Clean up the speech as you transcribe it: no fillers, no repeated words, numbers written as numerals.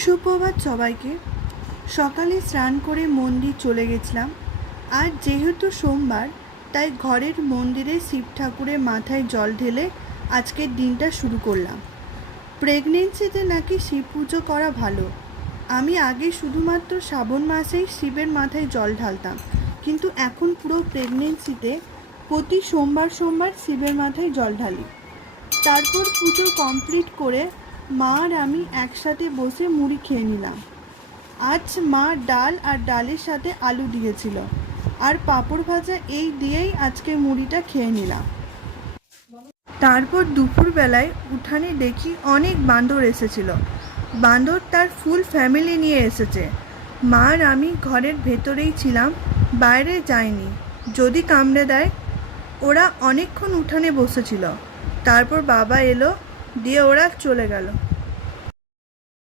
সুপ্রভাত সবাইকে। সকালে স্নান করে মন্দির চলে গেছিলাম। আর যেহেতু সোমবার, তাই ঘরের মন্দিরে শিব ঠাকুরের মাথায় জল ঢেলে আজকের দিনটা শুরু করলাম। প্রেগনেন্সিতে নাকি শিব পুজো করা ভালো। আমি আগে শুধুমাত্র শ্রাবণ মাসেই শিবের মাথায় জল ঢালতাম, কিন্তু এখন পুরো প্রেগনেন্সিতে প্রতি সোমবার সোমবার শিবের মাথায় জল ঢালি। তারপর পুজো কমপ্লিট করে মা আর আমি একসাথে বসে মুড়ি খেয়ে নিলাম। আজ মা ডাল আর ডালের সাথে আলু দিয়েছিল, আর পাঁপড় ভাজা, এই দিয়েই আজকে মুড়িটা খেয়ে নিলাম। তারপর দুপুরবেলায় উঠানে দেখি অনেক বাঁদর এসেছিল। বাঁদর তার ফুল ফ্যামিলি নিয়ে এসেছে। মা আর আমি ঘরের ভেতরেই ছিলাম, বাইরে যাইনি, যদি কামড়ে দেয়। ওরা অনেকক্ষণ উঠানে বসেছিল। তারপর বাবা এলো, দিয়ে ওরা চলে গেল।